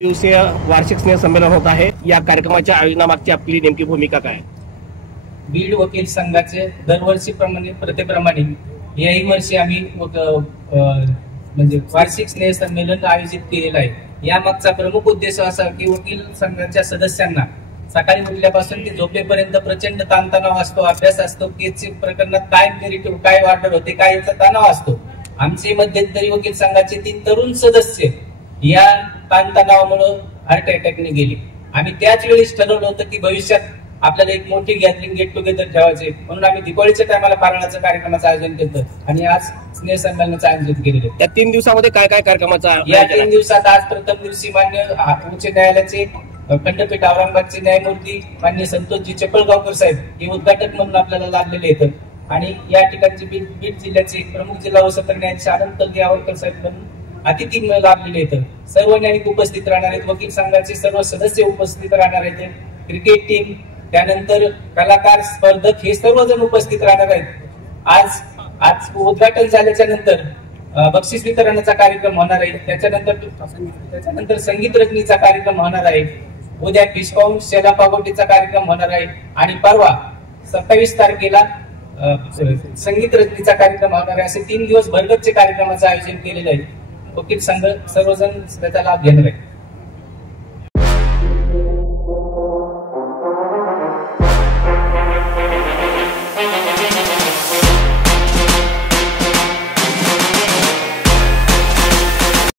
दिवसीय वार्षिक स्नेह संमेलन होत आहे। या कार्यक्रमाच्या आयोजनामागची आपली नेमकी भूमिका काय? बीड वकील संघाचे प्रथेप्रमाणे याही वर्षी आम्ही म्हणजे वार्षिक स्नेह संमेलन आयोजित केलेलं आहे। यामागचा प्रमुख उद्देश असा की वकील संघाच्या सदस्यांना सकाळी उठल्यापासून ते झोपेपर्यंत प्रचंड ताणतणाव असतो, अभ्यास असतो, केसच्या प्रकरणात काय मेरिट काय ऑर्डर होते, काय याचा तणाव असतो। आमचे मध्यंतरी वकील संघाचे 3 तरुण सदस्य या ताणतणावामुळे हार्ट अटॅकने गेले। आम्ही त्याच वेळेस ठरवलं होतं की भविष्यात आपल्याला एक मोठी गॅदरिंग गेट टुगेदर ठेवायचे, म्हणून आम्ही दिवाळीच्या टायमाला पारणाचं कार्यक्रमाचं आयोजन केलं आणि आज स्नेह संमेलनाचं आयोजन केलेलं आहे। त्या 3 दिवसामध्ये काय काय कार्यक्रमाचा या 3 दिवसात आज प्रथम दिवशी मान्य उच्च न्यायालयाचे खंडपीठ औरंगाबादचे न्यायमूर्ती मान्य संतोषजी चपळगावकर साहेब हे उद्घाटक म्हणून आपल्याला लाभलेले आहेत आणि या ठिकाणचे बीड जिल्ह्याचे प्रमुख जिल्हा व सत्र न्यायाधीश आनंद यावरकर साहेब म्हणून अतिथी लाभलेले आहेत। सर्व न्यायिक उपस्थित राहणार आहेत, वकील संघाचे सर्व सदस्य उपस्थित राहणार आहेत, क्रिकेट टीम त्यानंतर कलाकार स्पर्धक हे सर्वजण उपस्थित राहणार आहेत। आज उद्घाटन झाल्याच्या नंतर बक्षीस वितरणाचा कार्यक्रम होणार आहे, त्याच्यानंतर संगीत रचनेचा कार्यक्रम होणार आहे, उद्या फिशपाऊंड शेला पागोटीचा कार्यक्रम होणार आहे आणि परवा 27 तारखेला संगीत रचनेचा कार्यक्रम होणार आहे। असे 3 दिवस भरगतचे कार्यक्रमाचं आयोजन केलेलं आहे। वकील संघ सर्वजण त्याचा लाभ घेणार आहे।